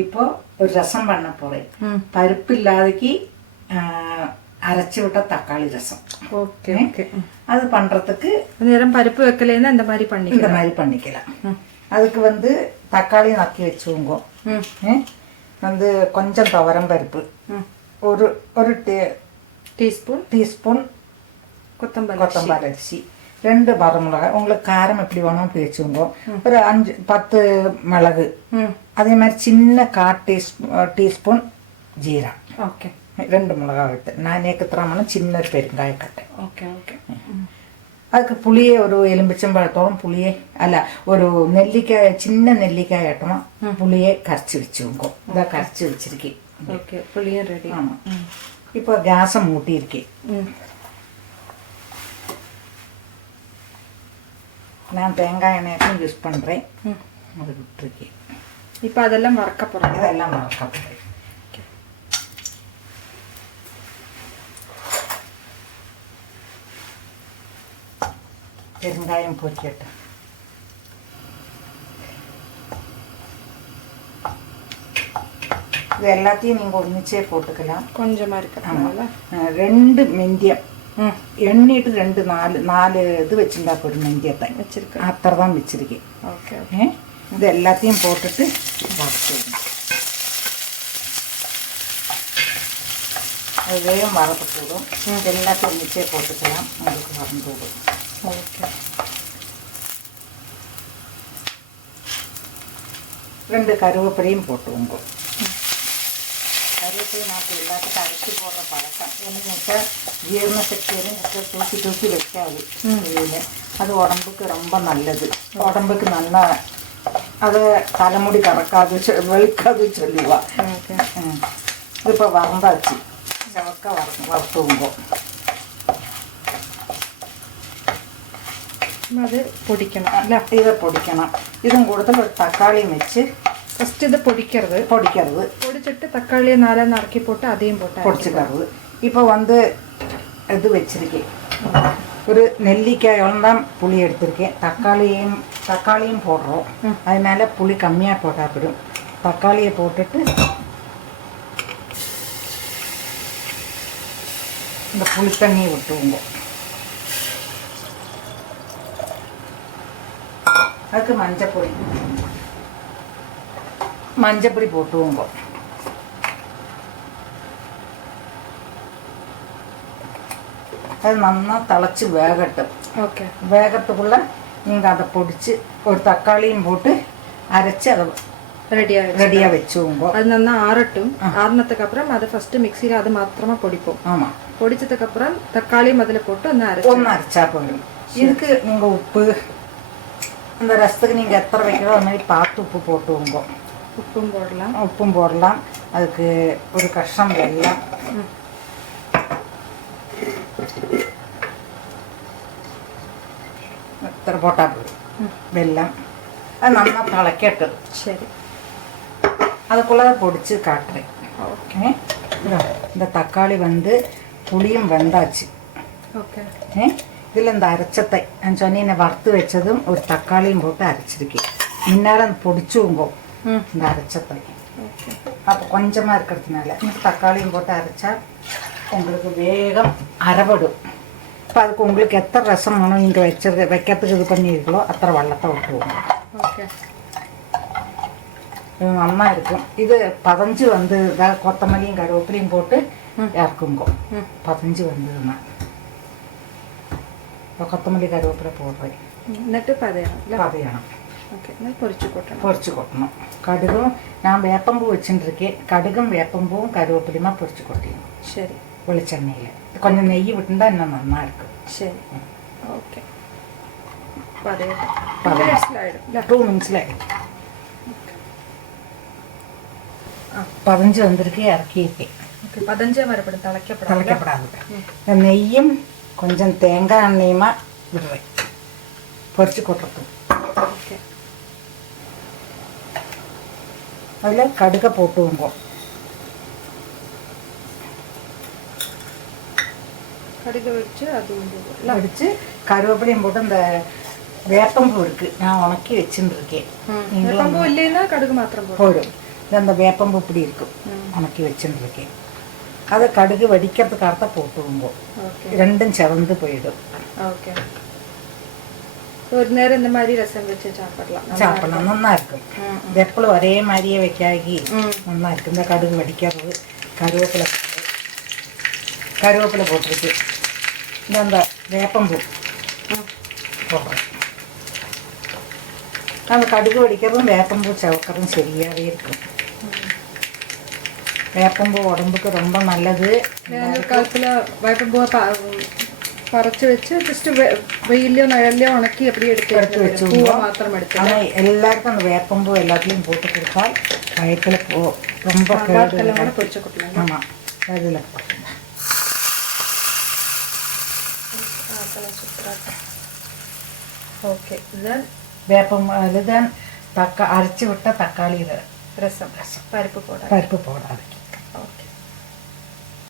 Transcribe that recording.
இப்போ ஒரு ரசம் பண்ண போறேன். பருப்பு இல்லாதக்கு அரைச்சி விட்ட தக்காளி ரசம். Okay okay. அது பண்றதுக்கு நேரம் பருப்பு வைக்கலைன்னா இந்த மாதிரி பண்ணிக்கலாம். அதுக்கு வந்து தக்காளி நக்கி வச்சுக்கோங்க. வந்து கொஞ்சம் துவரம் பருப்பு, ஒரு டீஸ்பூன் கொத்தமல்லி அரிசி, 2 வரமிளகாய், உங்களுக்கு காரம் எப்படி வேணும் அப்படி வச்சுக்கோங்க. ஒரு 5-10 மிளகு, அதே மாதிரி சின்ன 1/4 டீஸ்பூன் ஜீரா. ஓகே. 2 மிளகாய் விட்டு நான் நேக்கத்திரமான சின்ன பெருங்காயக்கட்டை. Okay okay. அதுக்கு புளியை ஒரு எலும்பிச்சம்பழத்தோളം புளியை அல்ல ஒரு நெல்லிக்காய், சின்ன நெல்லிக்காய் ஆட்டமா புளியை கரைச்சி வச்சுக்கோங்க. இதை கரைச்சி வச்சிருக்கேன். ஓகே, புளியும் ரெடி. ஆமாம். இப்போ கேஸை மூட்டியிருக்கேன். நான் தேங்காய் எண்ணெய்க்கும் யூஸ் பண்ணுறேன். அது விட்டுருக்கேன். இப்போ அதெல்லாம் வறுக்க போகிறேன். இதெல்லாம் வறுக்க போகிறேன். பெருங்காயம் பொரிக்கட்டும். இது எல்லாத்தையும் நீங்கள் ஒன்றிச்சே போட்டுக்கலாம். கொஞ்சமாக இருக்கிறதுனால 2 மெந்தியம் எண்ணிட்டு 4 இது வச்சுருந்தா ஒரு மெந்தியத்தை வச்சுருக்கேன். அத்தனை தான் வச்சுருக்கேன். ஓகே. இது எல்லாத்தையும் போட்டுட்டு வறுத்துவிடும். அது வேகம் வரப்பட்டுவிடும். எல்லாத்தையும் ஒன்றிச்சே போட்டுக்கலாம். உங்களுக்கு மறந்து விடும். ஓகே. 2 கருவேப்பிலையும் போட்டுவோங்க. கருவேப்பிலை நாட்டு எல்லாத்துக்கும் அரைச்சி போடுற பழக்கம். என்னன்னு ஜீரண சக்தியும் தூக்கி வைக்காது. அது உடம்புக்கு ரொம்ப நல்லது. உடம்புக்கு நல்லா அதை தலைமுடி கறக்காது, வெளுக்காது சொல்லுவா. இப்போ வறந்தாச்சு. செவக்க வறுத்துவோங்க. அது பொடிக்கணும். இல்லை, இதை பொடிக்கணும். இதுவும் கொடுத்து ஒரு தக்காளியும் வச்சு ஃபஸ்ட்டு இதை பொடிச்சிட்டு தக்காளியை 4 நறுக்கி போட்டு அதையும் போட்டு பொடிச்சுக்கிறது. இப்போ வந்து இது வச்சுருக்கேன். ஒரு நெல்லிக்காயோളം தான் புளி எடுத்திருக்கேன். தக்காளியும் போடுறோம். அதனால புளி கம்மியாக போட்டால் போடும். தக்காளியை போட்டுட்டு இந்த புளி தண்ணியை விட்டுவோங்க. அதுக்கு மஞ்சப்பொடி போட்டுவோங்க. அது நல்லா திளைச்சி வேகட்டும். ஓகே. வேகத்துக்குள்ளே நீங்கள் அதை பொடிச்சு ஒரு தக்காளியும் போட்டு அரைச்சி அதை ரெடியாக வச்சுவோங்க. அது நல்லா ஆறட்டும். ஆறினதுக்கு அப்புறம் அதை ஃபஸ்ட்டு மிக்சியில் அது மாத்திரமா பொடிப்போம். ஆமாம். பொடிச்சதுக்கு அப்புறம் தக்காளியும் அதில் போட்டு ஒன்று அரைச்சா போயிடும். இதுக்கு நீங்கள் உப்பு, இந்த ரசத்துக்கு நீங்கள் எத்தனை வைக்கிறோ அது மாதிரி பார்த்து உப்பு போட்டுவோங்க. உப்பும் போடலாம். அதுக்கு ஒரு கஷ்டம் வெல்லம், எத்தனை போட்டால் போதும். வெல்லம் அது நல்லா திளைக்கட்டும். சரி, அதுக்குள்ளே பொடிச்சு காட்டுறேன். ஓகே. இந்த தக்காளி வந்து புளியும் வெந்தாச்சு. ஓகே. இதில் இந்த அரைச்சத்தை நான் சொன்னேன் வறுத்து வச்சதும் ஒரு தக்காளியும் போட்டு அரைச்சிருக்கேன். முன்னால் அந்த பொடிச்சுவோங்க இந்த அரைச்சத்தை. அப்போ கொஞ்சமாக இருக்கிறதுனால இந்த தக்காளியும் போட்டு அரைச்சா உங்களுக்கு வேகம் அரைபடும். இப்போ அதுக்கு உங்களுக்கு எத்தனை ரசம் வேணும் நீங்கள் வைக்கிறதுக்கு இது பண்ணியிருக்கோ அத்தனை வெள்ளத்தை விட்டுருவோங்க. ஓகே. இது நல்லா இருக்கும். இது 15 வந்து கொத்தமல்லியும் கருவேப்பிலையும் போட்டு இறக்குங்க. 15 வந்ததுன்னா கொத்தமல்லி கருவேப்பிலை போடுறேன். എന്നിട്ട് പതയണം. പൊരിച്ചു കൊട്ടണം. കടുകും ഞാൻ വേപ്പമ്പൂ വെച്ചിട്ടിരിക്കேன். കടുകും വേപ്പമ്പൂവും കരുവേപ്പിലയുமா പൊരിച്ചു കൊട്ടിயும். சரி. വെളിച്ചെണ്ണയിൽ கொஞ்சம் நெய் விட்டுண்டா இன்னும் நல்லா இருக்கும். சரி. ஓகே. 2 மினிட்ஸ்லாயிடும். 15 வந்திருக்கு, இறக்கியிருக்கேன். 15 வரப்படும். தலைக்கப்படாது. நெய்யும் கொஞ்சம் தேங்காய் எண்ணெயுமா விடுறேன் பொரிச்சு கொட்டுறதுக்கு. ஓகே. அதில் கடுகை போட்டுவோங்க. கடுகு வச்சு அது அடித்து கருவேப்பிலையும் போட்டு இந்த வேப்பம்பூ இருக்குது நான் உணக்கி வச்சுருக்கேன். வேப்பம்பூ இல்லைன்னா கடுகு மாத்திரம் போடும். இது அந்த வேப்பம்பு இப்படி இருக்கும் உனக்கி வச்சுருக்கேன். அதை கடுகு வடிக்கிறதுக்காக போட்டுவோம்போ ஓகே ரெண்டும் செவந்து போயிடும். ஓகே ஒரு நேரம் இந்த மாதிரி ரசம் வச்சு சாப்பிடலாம், நல்லா இருக்கும். இது எப்பளும் ஒரே மாதிரியே வைக்காகி நல்லா இருக்கும். இந்த கடுகு வடிக்கிறது, கருவேப்பிலை போட்டிருக்கு. இந்த அந்த வேப்பம்பூ போடுறோம். அந்த கடுகு வடிக்கிறதும் வேப்பம்பூ சவக்கிறதும் சரியாகவே இருக்கும். வேப்பம்பூ உடம்புக்கு ரொம்ப நல்லது. காலத்தில் வேப்பம்பூவை பறிச்சு வச்சு ஜஸ்ட் வெயிலையோ நிழல்லையோ உணக்கி அப்படியே எடுத்து வச்சு மாத்திரம் எடுத்து. ஆனால் எல்லாருக்கும் அந்த வேப்பம்பூ எல்லாத்துலேயும் போட்டு கொடுத்தால் வயத்தில் ரொம்ப பொரிச்சு கொடுக்கலாம். ஆமாம், அதில் ஓகே. இதுதான் வேப்பம், அதுதான் அரைச்சி விட்ட தக்காளி ரசம். பருப்பு போடாது.